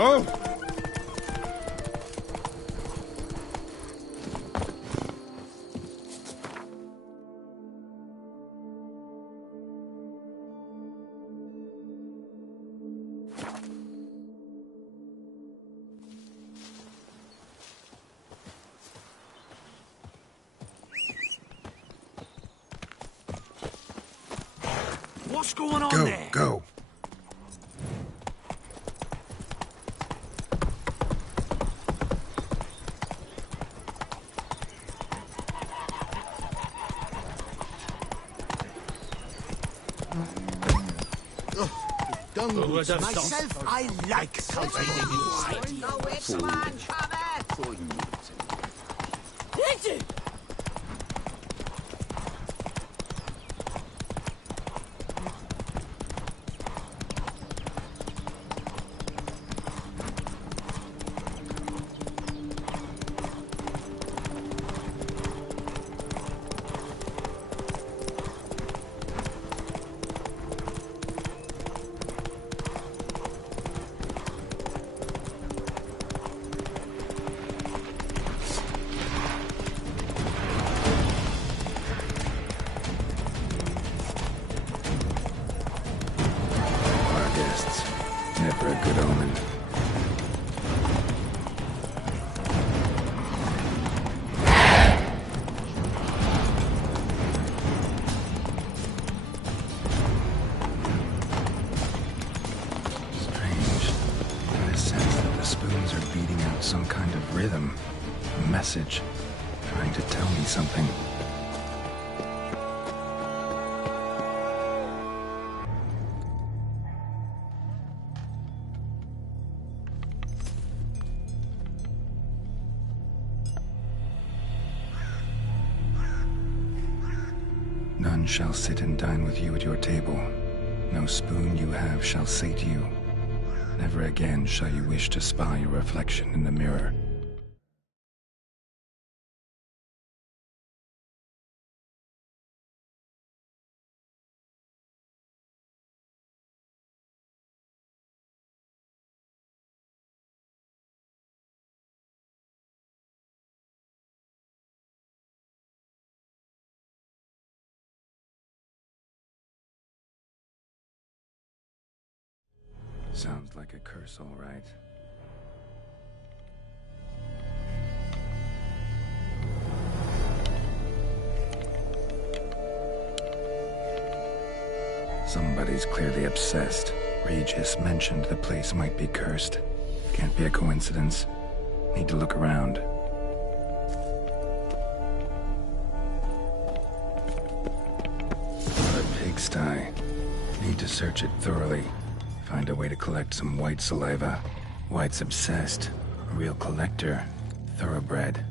Oh! What's going on there? Go. Myself, I like cultivating inside. Go which one, Never a good omen. Strange. I sense that the spoons are beating out some kind of rhythm, a message, trying to tell me something. None shall sit and dine with you at your table. No spoon you have shall sate you. Never again shall you wish to spy your reflection in the mirror. Sounds like a curse, all right. Somebody's clearly obsessed. Regis mentioned the place might be cursed. Can't be a coincidence. Need to look around. What a pigsty. Need to search it thoroughly. Find a way to collect some white saliva. White's obsessed. A real collector. Thoroughbred.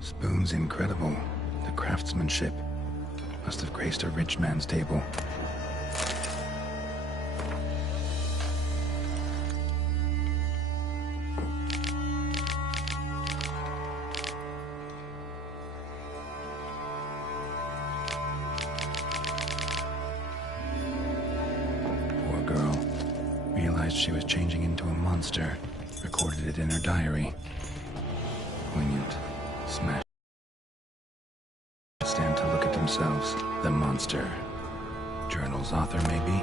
Spoon's incredible. The craftsmanship. Must have graced a rich man's table. She was changing into a monster. Recorded it in her diary. Poignant. Smash. Stand to look at themselves. The monster. Journal's author, maybe?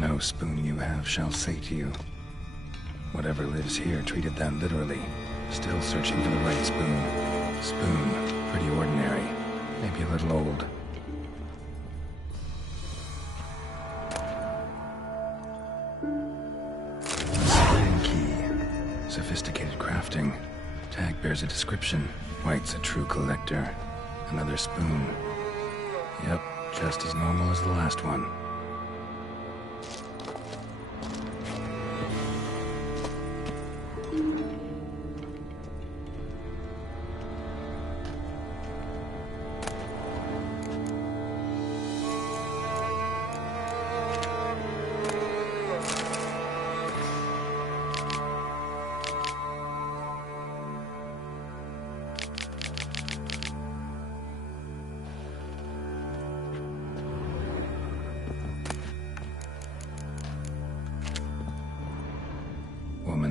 No spoon you have shall sate you. Whatever lives here treated that literally. Still searching for the right spoon. Spoon, pretty ordinary. Maybe a little old. Spring key. Sophisticated crafting. Tag bears a description. White's a true collector. Another spoon. Yep, just as normal as the last one.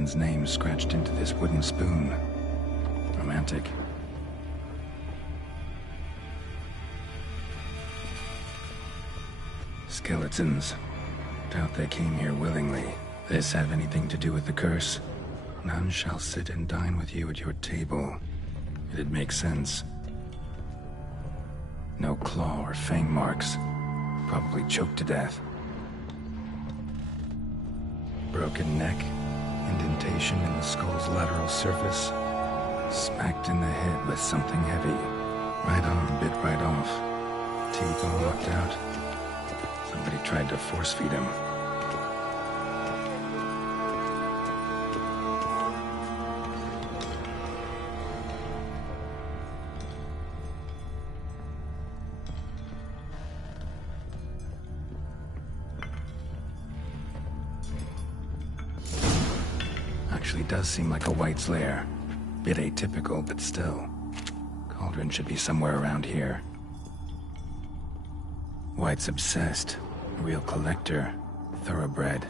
man's name scratched into this wooden spoon. Romantic. Skeletons. Doubt they came here willingly. This have anything to do with the curse? None shall sit and dine with you at your table. It'd make sense. No claw or fang marks. Probably choked to death. Broken neck. Indentation in the skull's lateral surface. Smacked in the head with something heavy. Right arm bit right off. Teeth all knocked out. Somebody tried to force feed him. Actually does seem like a White's lair. Bit atypical, but still. Cauldron should be somewhere around here. White's obsessed. A real collector. Thoroughbred.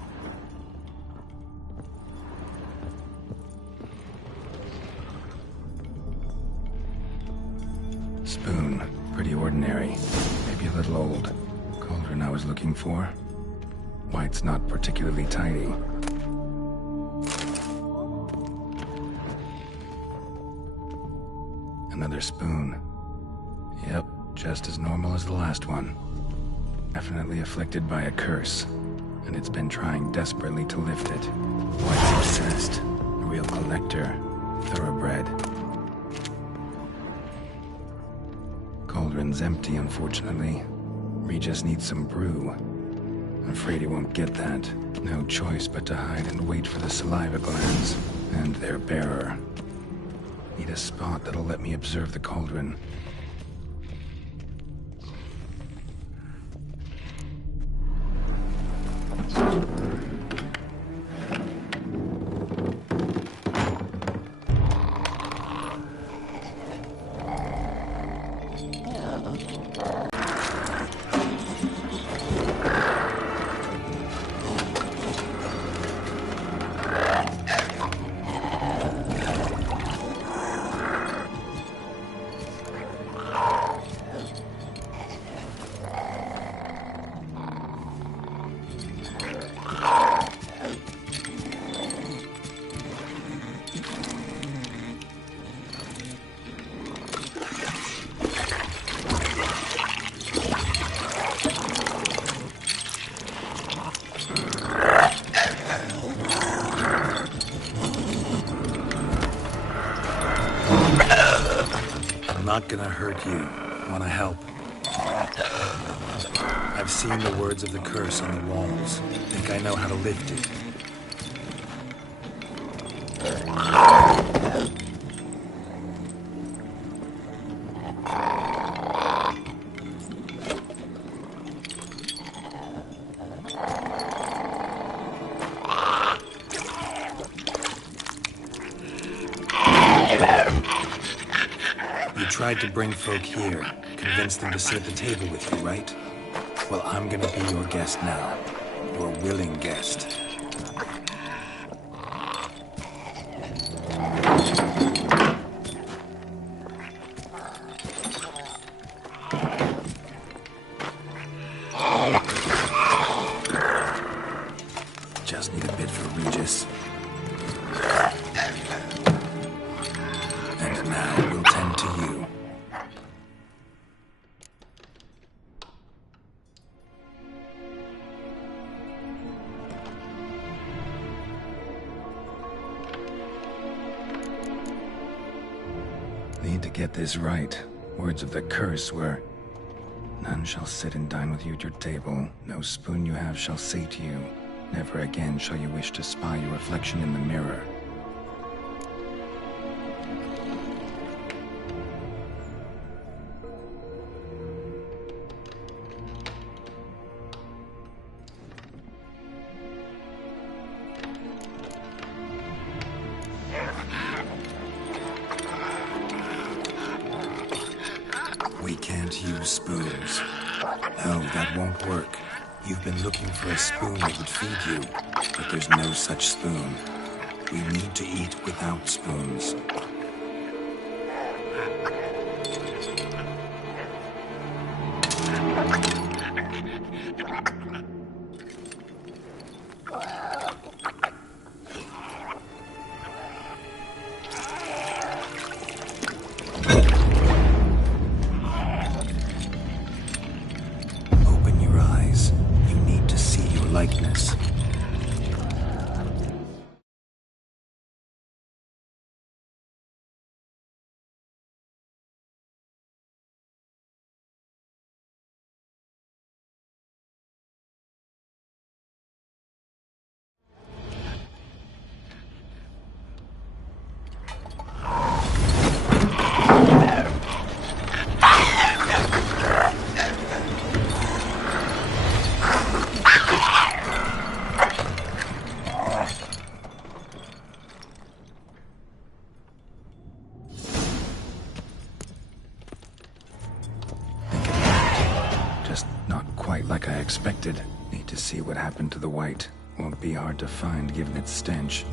Spoon. Pretty ordinary. Maybe a little old. Cauldron I was looking for. White's not particularly tidy. Another spoon. Yep, just as normal as the last one. Definitely afflicted by a curse, and it's been trying desperately to lift it. White's obsessed. A real collector. Thoroughbred. Cauldron's empty, unfortunately. Regis needs some brew. I'm afraid he won't get that. No choice but to hide and wait for the saliva glands and their bearer. Need a spot that'll let me observe the cauldron. Not gonna hurt you. Wanna help? I've seen the words of the curse on the walls. Think I know how to lift it. Tried to bring folk here, convince them to sit at the table with you, right? Well, I'm gonna be your guest now. Your willing guest. Just need a bit for Regis. And now we'll tend to you. Need to get this right. Words of the curse were, none shall sit and dine with you at your table. No spoon you have shall sate you. Never again shall you wish to spy your reflection in the mirror. We can't use spoons. No, that won't work. You've been looking for a spoon that would feed you, but there's no such spoon. We need to eat without spoons. Open your eyes. You need to see your likeness. Just not quite like I expected. Need to see what happened to the white. Won't be hard to find given its stench.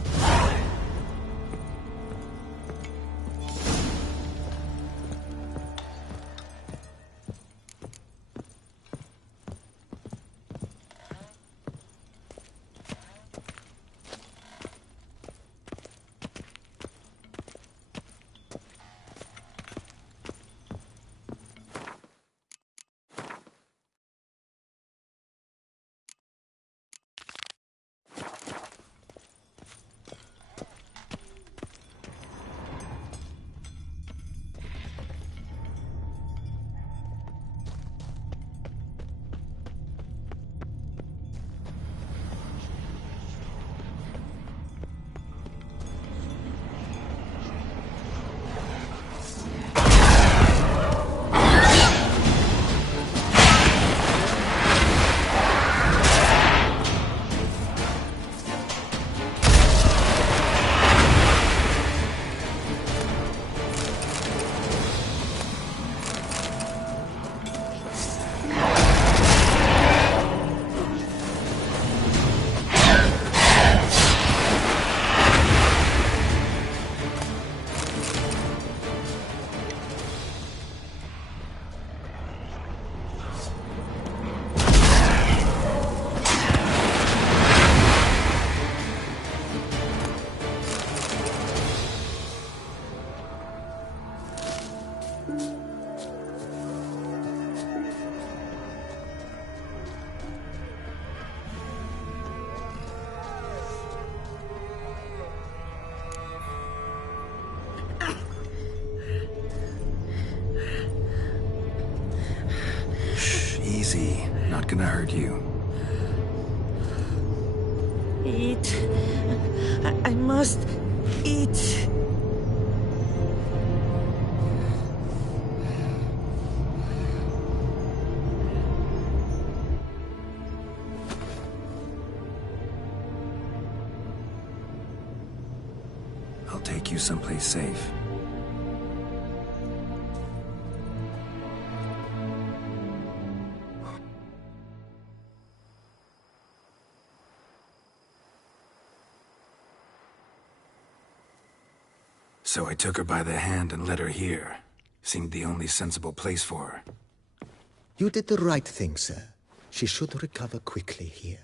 Easy. Not gonna hurt you. Eat. I must eat. I'll take you someplace safe. So I took her by the hand and led her here. Seemed the only sensible place for her. You did the right thing, sir. She should recover quickly here.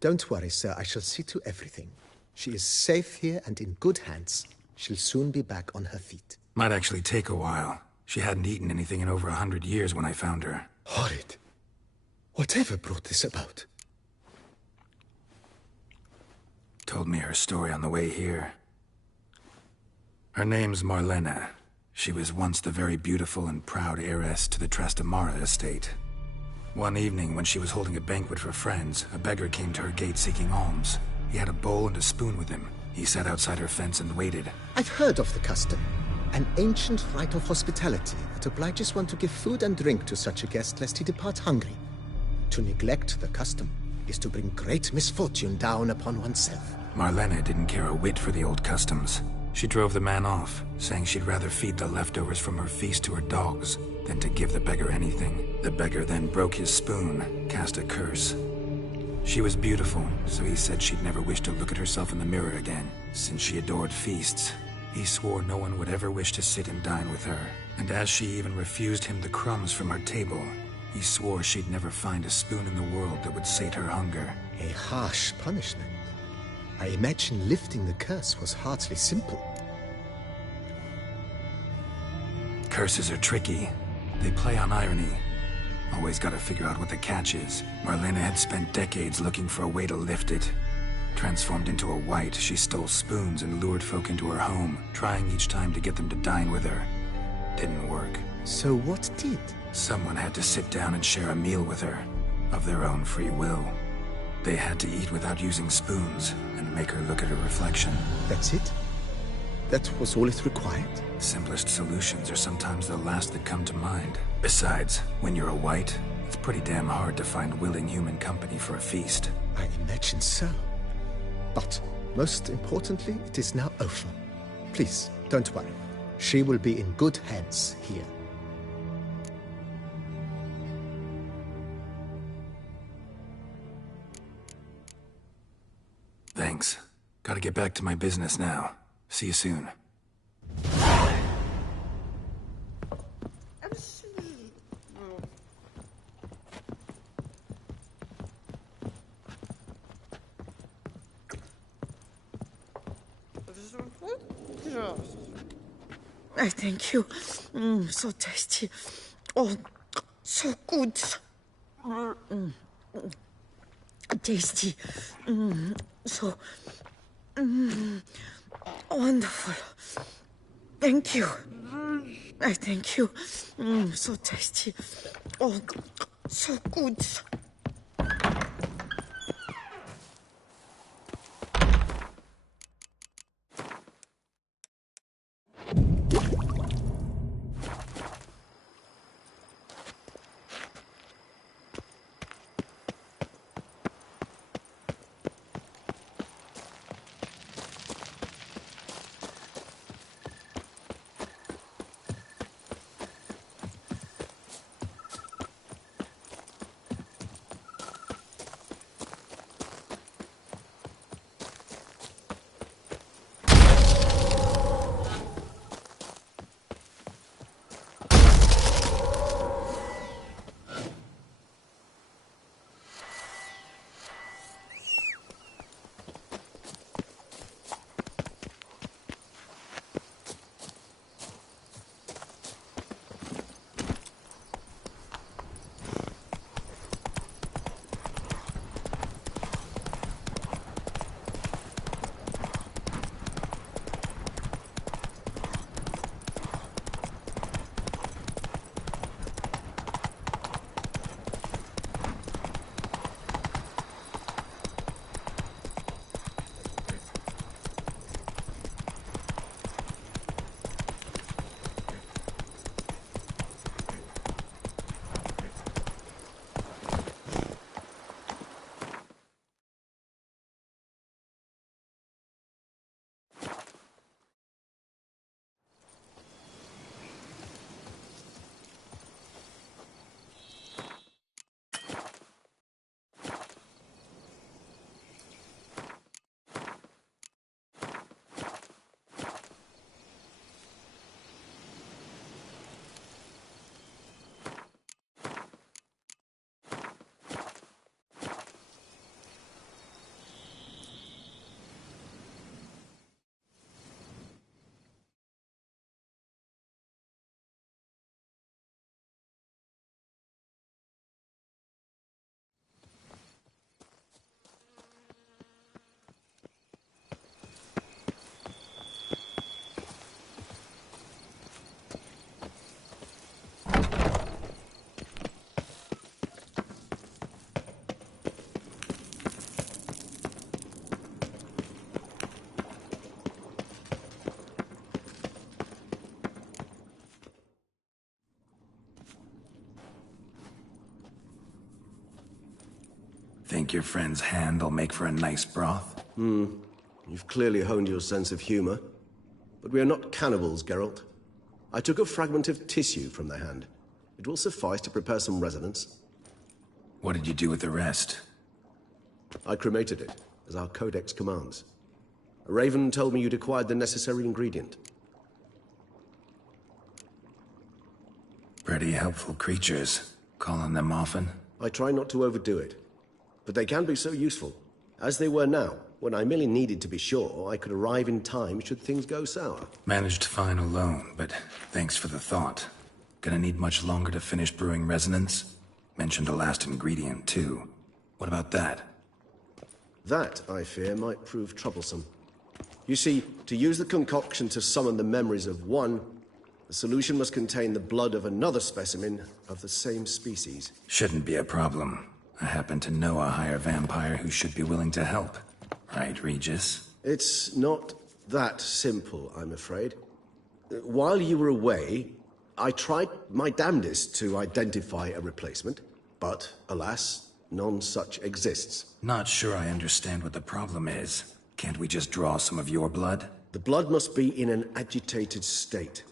Don't worry, sir. I shall see to everything. She is safe here and in good hands. She'll soon be back on her feet. Might actually take a while. She hadn't eaten anything in over 100 years when I found her. Horrid. Whatever brought this about? Told me her story on the way here. Her name's Marlena. She was once the very beautiful and proud heiress to the Trastamara estate. One evening, when she was holding a banquet for friends, a beggar came to her gate seeking alms. He had a bowl and a spoon with him. He sat outside her fence and waited. I've heard of the custom. An ancient rite of hospitality that obliges one to give food and drink to such a guest lest he depart hungry. To neglect the custom is to bring great misfortune down upon oneself. Marlena didn't care a whit for the old customs. She drove the man off, saying she'd rather feed the leftovers from her feast to her dogs than to give the beggar anything. The beggar then broke his spoon, cast a curse. She was beautiful, so he said she'd never wish to look at herself in the mirror again. Since she adored feasts, he swore no one would ever wish to sit and dine with her. And as she even refused him the crumbs from her table, he swore she'd never find a spoon in the world that would sate her hunger. A harsh punishment. I imagine lifting the curse was hardly simple. Curses are tricky. They play on irony. Always gotta figure out what the catch is. Marlena had spent decades looking for a way to lift it. Transformed into a wight, she stole spoons and lured folk into her home, trying each time to get them to dine with her. Didn't work. So what did? Someone had to sit down and share a meal with her, of their own free will. They had to eat without using spoons, and make her look at her reflection. That's it? That was all it required? Simplest solutions are sometimes the last that come to mind. Besides, when you're a wight, it's pretty damn hard to find willing human company for a feast. I imagine so. But, most importantly, it is now over. Please, don't worry. She will be in good hands here. Thanks. Gotta get back to my business now. See you soon. I thank you. So tasty. Oh, so good. Tasty. So wonderful. Thank you. I thank you. So tasty. Oh, so good. Think your friend's hand'll make for a nice broth? You've clearly honed your sense of humor. But we are not cannibals, Geralt. I took a fragment of tissue from the hand. It will suffice to prepare some resonance. What did you do with the rest? I cremated it, as our codex commands. A raven told me you'd acquired the necessary ingredient. Pretty helpful creatures. Call on them often? I try not to overdo it, but they can be so useful. As they were now, when I merely needed to be sure I could arrive in time should things go sour. Managed fine alone, but thanks for the thought. Gonna need much longer to finish brewing resonance? Mentioned a last ingredient, too. What about that? That, I fear, might prove troublesome. You see, to use the concoction to summon the memories of one, the solution must contain the blood of another specimen of the same species. Shouldn't be a problem. I happen to know a higher vampire who should be willing to help. Right, Regis? It's not that simple, I'm afraid. While you were away, I tried my damnedest to identify a replacement, but alas, none such exists. Not sure I understand what the problem is. Can't we just draw some of your blood? The blood must be in an agitated state.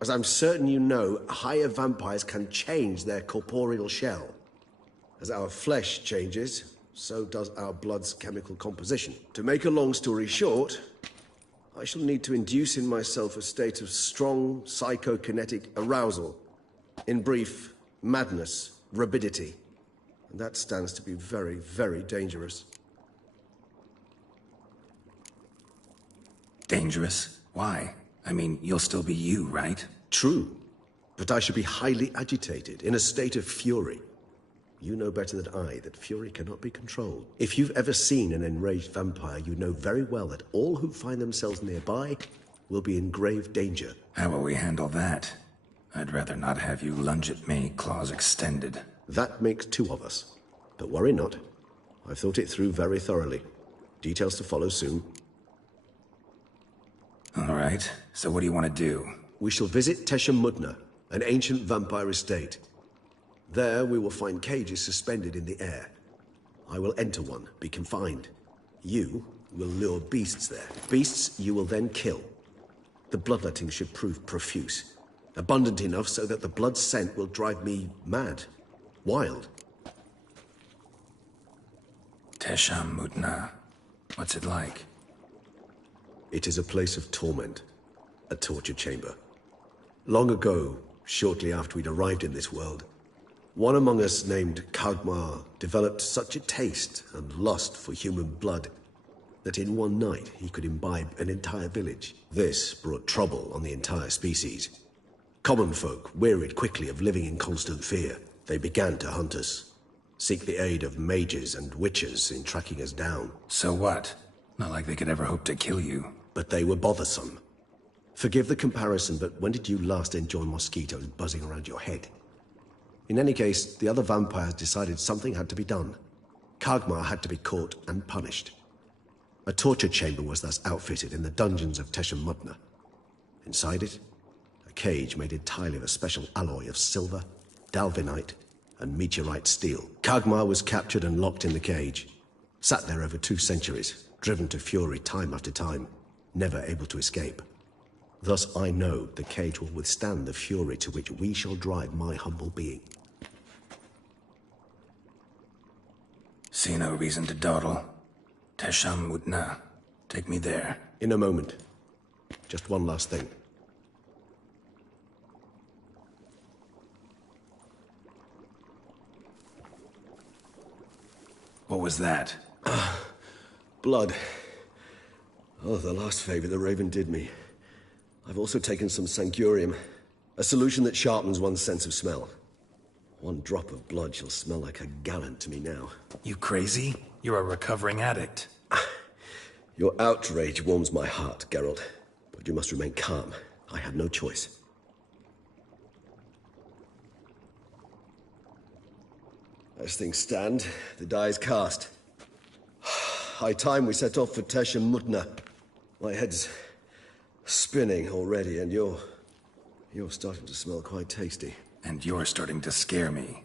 As I'm certain you know, higher vampires can change their corporeal shell. As our flesh changes, so does our blood's chemical composition. To make a long story short, I shall need to induce in myself a state of strong psychokinetic arousal. In brief, madness, rabidity. And that stands to be very, very dangerous. Dangerous? Why? I mean, you'll still be you, right? True, but I should be highly agitated, in a state of fury. You know better than I that fury cannot be controlled. If you've ever seen an enraged vampire, you know very well that all who find themselves nearby will be in grave danger. How will we handle that? I'd rather not have you lunge at me, claws extended. That makes two of us. But worry not. I've thought it through very thoroughly. Details to follow soon. All right, so what do you want to do? We shall visit Teshem Mudna, an ancient vampire estate. There we will find cages suspended in the air. I will enter one, be confined. You will lure beasts there. Beasts you will then kill. The bloodletting should prove profuse. Abundant enough so that the blood scent will drive me mad. Wild. Teshem Mudna. What's it like? It is a place of torment. A torture chamber. Long ago, shortly after we'd arrived in this world, one among us named Kagmar developed such a taste and lust for human blood that in one night he could imbibe an entire village. This brought trouble on the entire species. Common folk wearied quickly of living in constant fear. They began to hunt us, seek the aid of mages and witches in tracking us down. So what? Not like they could ever hope to kill you. But they were bothersome. Forgive the comparison, but when did you last enjoy mosquitoes buzzing around your head? In any case, the other vampires decided something had to be done. Kagmar had to be caught and punished. A torture chamber was thus outfitted in the dungeons of Teshem Mudna. Inside it, a cage made entirely of a special alloy of silver, dalvinite, and meteorite steel. Kagmar was captured and locked in the cage. Sat there over 2 centuries, driven to fury time after time, never able to escape. Thus I know the cage will withstand the fury to which we shall drive my humble being. See no reason to dawdle. Teshem Mudna. Take me there. In a moment. Just one last thing. What was that? Blood. Oh, the last favor the Raven did me. I've also taken some Sancurium, a solution that sharpens one's sense of smell. One drop of blood shall smell like a gallon to me now. You crazy? You're a recovering addict. Your outrage warms my heart, Geralt. But you must remain calm. I had no choice. As things stand, the die is cast. High time we set off for Teshem Mudna. My head's spinning already, and you're starting to smell quite tasty. And you're starting to scare me.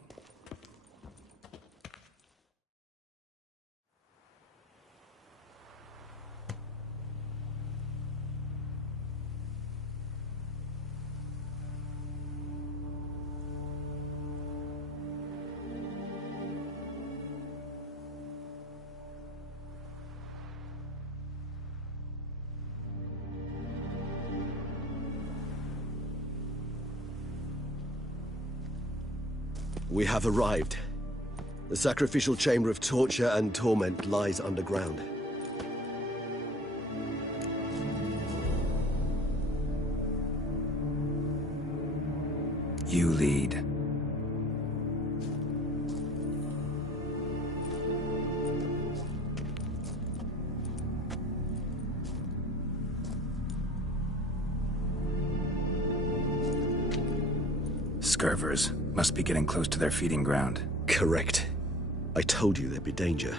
We have arrived. The sacrificial chamber of torture and torment lies underground. You lead. Scurvers must be getting close to their feeding ground. Correct. I told you there'd be danger.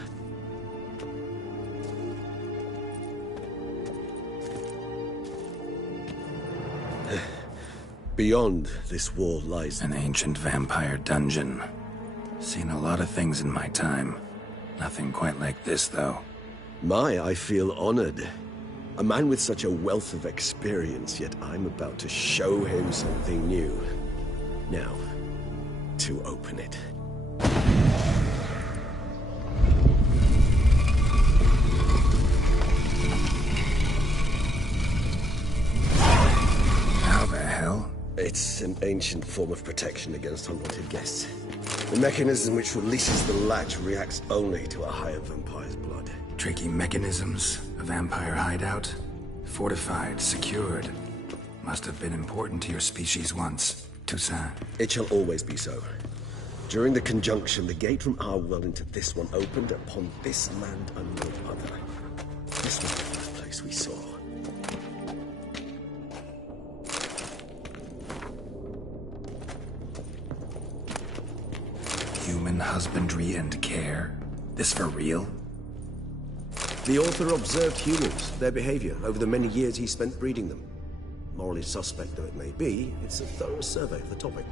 Beyond this wall lies An ancient vampire dungeon. Seen a lot of things in my time. Nothing quite like this, though. I feel honored. A man with such a wealth of experience, yet I'm about to show him something new. Now, to open it. How the hell? It's an ancient form of protection against unwanted guests. The mechanism which releases the latch reacts only to a higher vampire's blood. Tricky mechanisms, a vampire hideout. Fortified, secured. Must have been important to your species once, Toussaint. It shall always be so. During the conjunction, the gate from our world into this one opened upon this land and no other. This was the first place we saw. Human husbandry and care? This for real? The author observed humans, their behavior, over the many years he spent breeding them. Morally suspect though it may be, it's a thorough survey of the topic.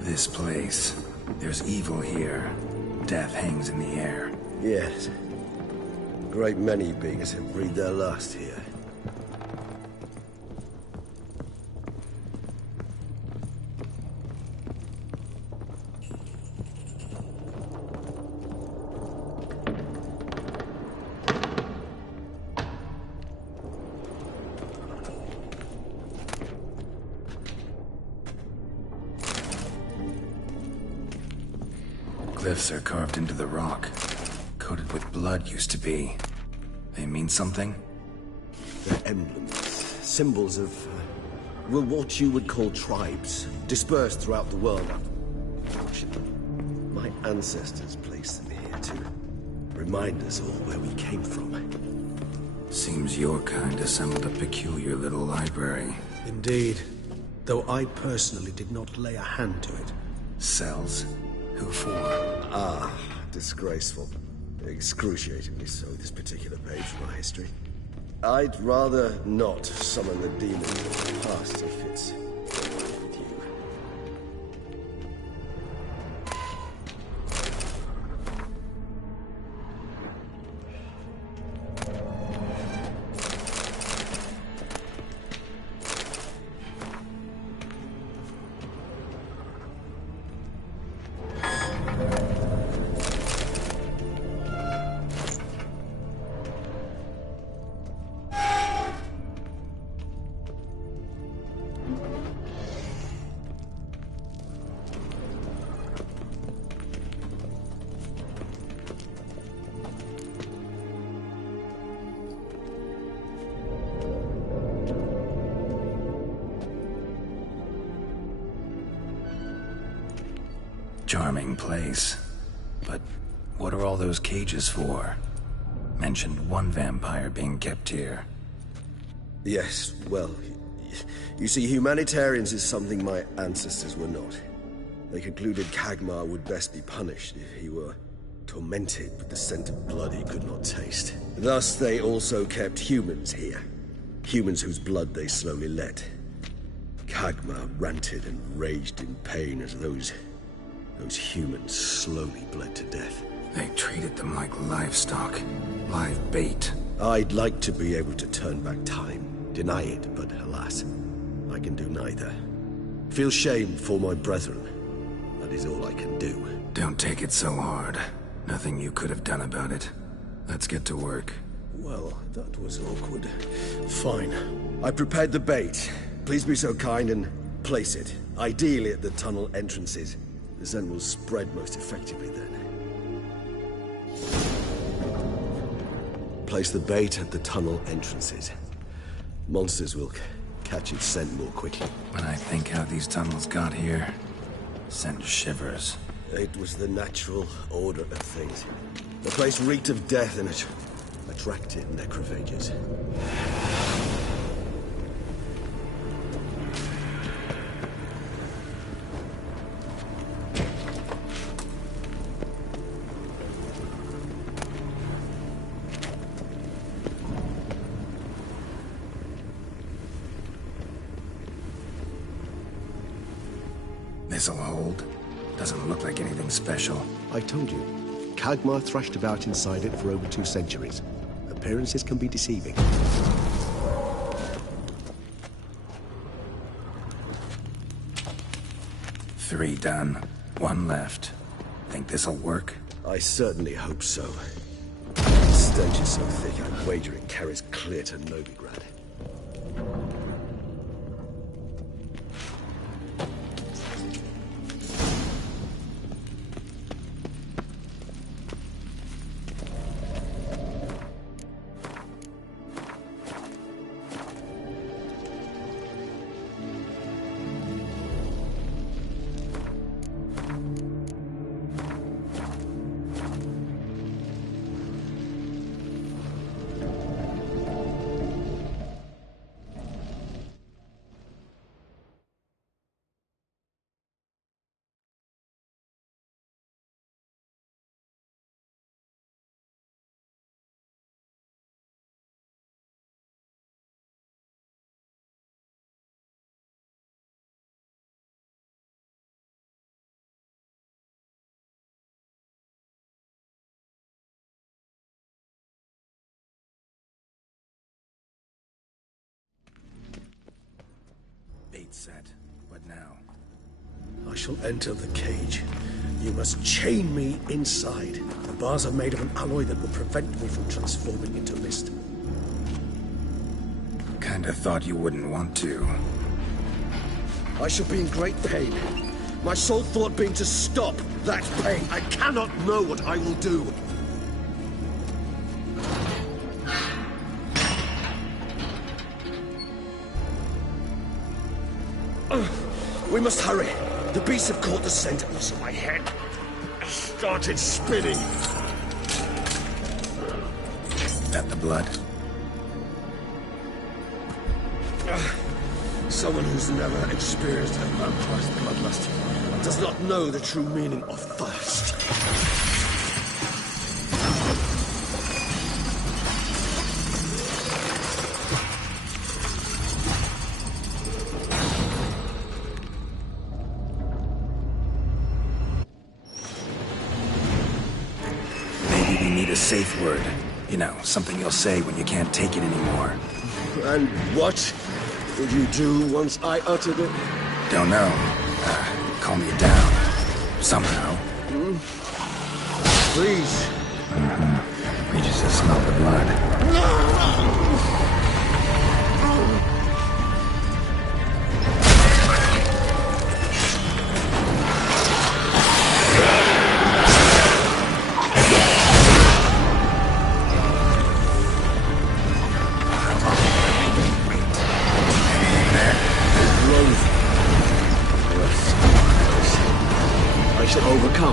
This place. There's evil here. Death hangs in the air. Yes. A great many beings have breathed their last here. Glyphs are carved into the rock. Coated with blood used to be. They mean something? They're emblems, symbols of, well, what you would call tribes, dispersed throughout the world. My ancestors placed them here to remind us all where we came from. Seems your kind assembled a peculiar little library. Indeed. Though I personally did not lay a hand to it. Cells? Who for? Ah, disgraceful. Excruciatingly so, this particular page from our history. I'd rather not summon the demons of the past if it's with you. charming place. But what are all those cages for? Mentioned one vampire being kept here. Yes, well, you see, humanitarians is something my ancestors were not. They concluded Kagmar would best be punished if he were tormented with the scent of blood he could not taste. Thus, they also kept humans here. Humans whose blood they slowly let. Kagmar ranted and raged in pain as those humans slowly bled to death. They treated them like livestock, live bait. I'd like to be able to turn back time, deny it, but alas, I can do neither. Feel shame for my brethren. That is all I can do. Don't take it so hard. Nothing you could have done about it. Let's get to work. Well, that was awkward. Fine. I prepared the bait. Please be so kind and place it. Ideally at the tunnel entrances. The scent will spread most effectively then. Place the bait at the tunnel entrances. Monsters will catch its scent more quickly. When I think how these tunnels got here, send shivers. It was the natural order of things. The place reeked of death and it attracted necrophages. This'll hold. Doesn't look like anything special. I told you, Kagmar thrashed about inside it for over 2 centuries. Appearances can be deceiving. 3 done. 1 left. Think this'll work? I certainly hope so. The stench is so thick, I'm wagering it carries clear to Novigrad. Bait set. What now? I shall enter the cage. You must chain me inside. The bars are made of an alloy that will prevent me from transforming into mist. Kinda thought you wouldn't want to. I shall be in great pain. My sole thought being to stop that pain. I cannot know what I will do. We must hurry. The beasts have caught the scent, and also my head started spinning. That the blood? Someone who's never experienced a vampire's bloodlust does not know the true meaning of thirst. Maybe we need a safe word. You know, something you'll say when you can't take it anymore. And what would you do once I uttered it? Don't know. Calm you down. Somehow. Please. We just smell the blood. I shall overcome.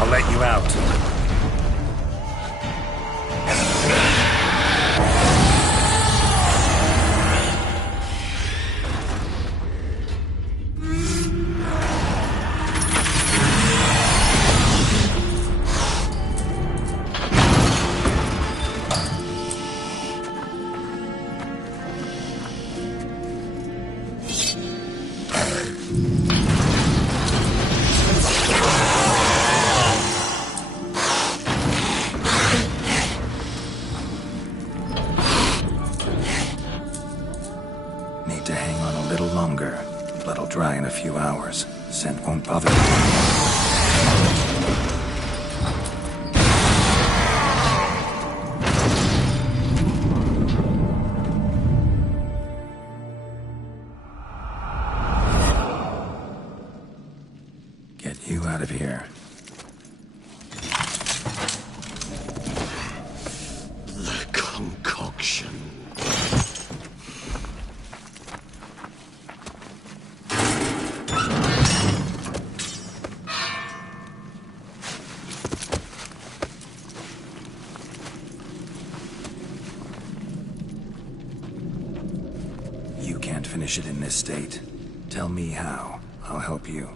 I'll let you out. Need to hang on a little longer. Blood'll dry in a few hours. Scent won't bother you. Get you out of here. The concoction. You can't finish it in this state. Tell me how. I'll help you.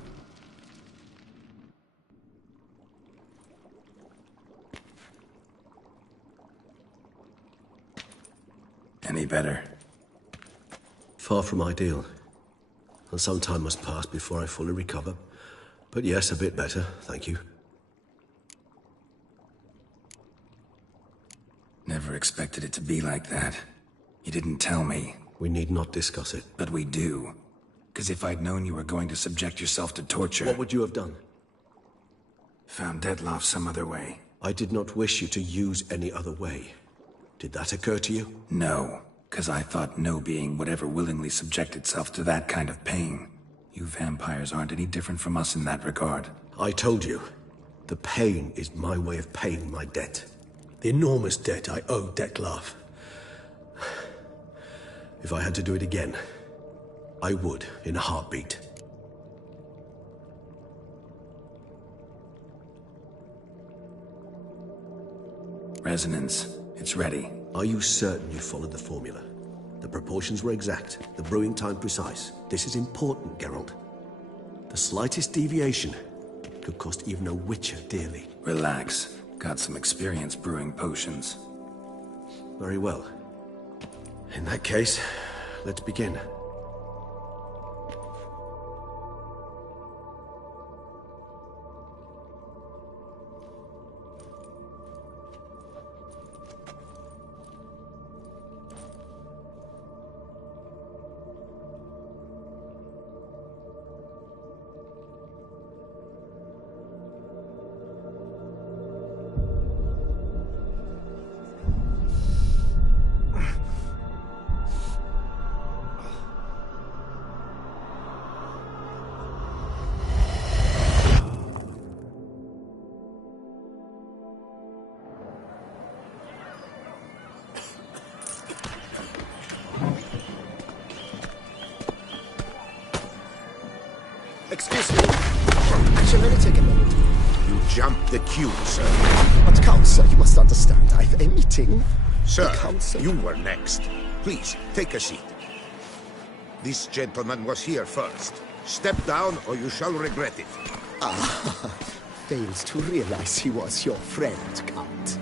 Any better? Far from ideal. And some time must pass before I fully recover. But yes, a bit better, thank you. Never expected it to be like that. You didn't tell me. We need not discuss it. But we do. Because if I'd known you were going to subject yourself to torture... What would you have done? Found Dettlaff some other way. I did not wish you to use any other way. Did that occur to you? No, because I thought no being would ever willingly subject itself to that kind of pain. You vampires aren't any different from us in that regard. I told you, the pain is my way of paying my debt. The enormous debt I owe Dettlaff. If I had to do it again, I would, in a heartbeat. Resonance. It's ready. Are you certain you followed the formula? The proportions were exact, the brewing time precise. This is important, Geralt. The slightest deviation could cost even a witcher dearly. Relax. Got some experience brewing potions. Very well. In that case, let's begin. Excuse me. Shall I take a moment? You jumped the queue, sir. But Count, sir, you must understand. I've a meeting. Sir, The council. you were next. Please, take a seat. This gentleman was here first. Step down or you shall regret it. Fails to realize he was your friend, Count.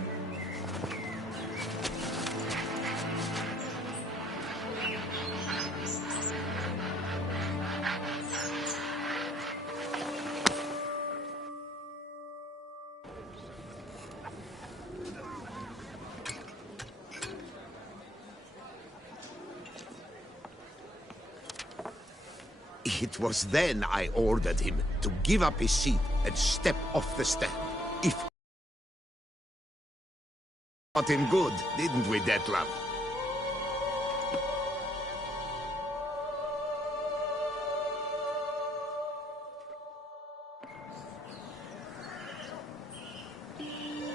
It was then I ordered him to give up his seat and step off the stand. If... Got him good, didn't we, Dettlaff?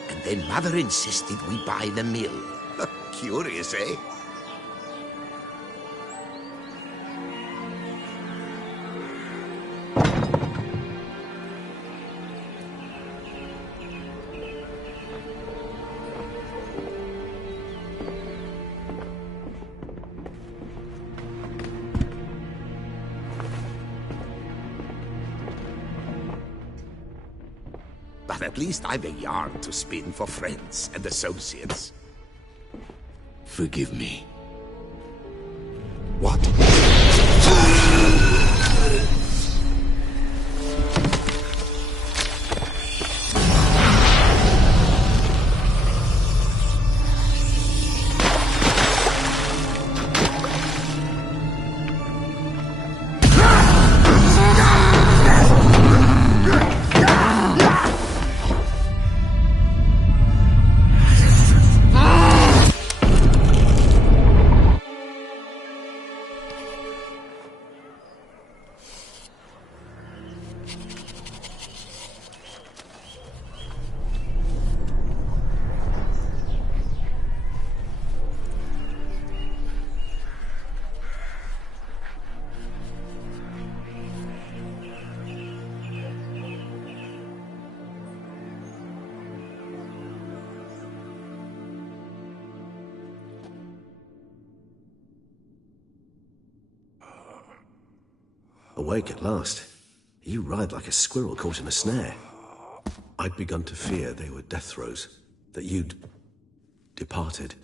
And then Mother insisted we buy the mill. Curious, eh? at least I've a yarn to spin for friends and associates. Forgive me. What? Awake at last. You ride like a squirrel caught in a snare. I'd begun to fear they were death throes, that you'd departed.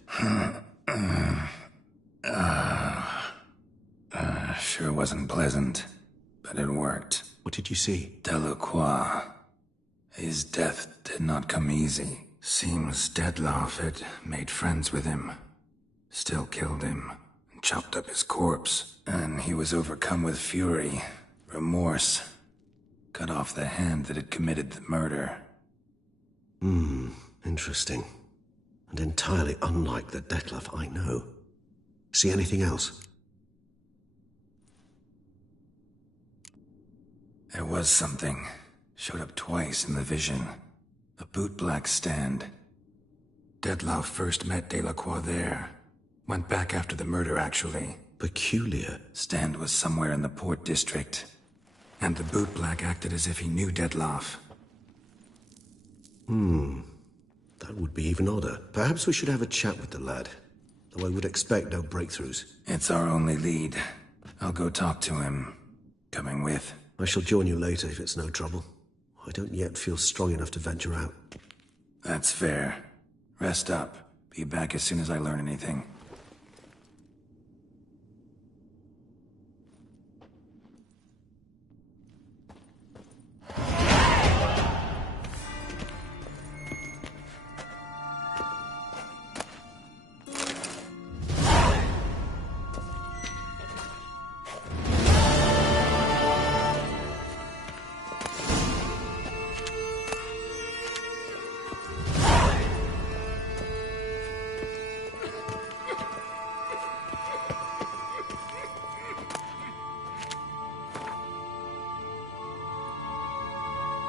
Sure wasn't pleasant, but it worked. What did you see? Delacroix. His death did not come easy. Seems Dettlaff had made friends with him. Still killed him, and chopped up his corpse. And he was overcome with fury, remorse. Cut off the hand that had committed the murder. Interesting. And entirely unlike the Dettlaff I know. See anything else? There was something. Showed up twice in the vision. A bootblack stand. Dettlaff first met Delacroix there. Went back after the murder, actually. Peculiar. Stand was somewhere in the port district. And the bootblack acted as if he knew Dettlaff. That would be even odder. Perhaps we should have a chat with the lad. Though I would expect no breakthroughs. It's our only lead. I'll go talk to him. Coming with. I shall join you later if it's no trouble. I don't yet feel strong enough to venture out. That's fair. Rest up. Be back as soon as I learn anything.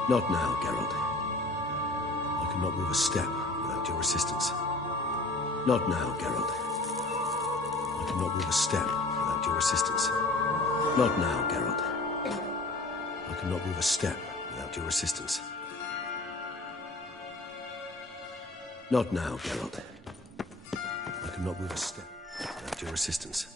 Not now, Geralt. I cannot move a step without your assistance. Not now, Geralt. I cannot move a step without your assistance. Not now, Geralt. I cannot move a step without your assistance. Not now, Geralt. I cannot move a step without your assistance.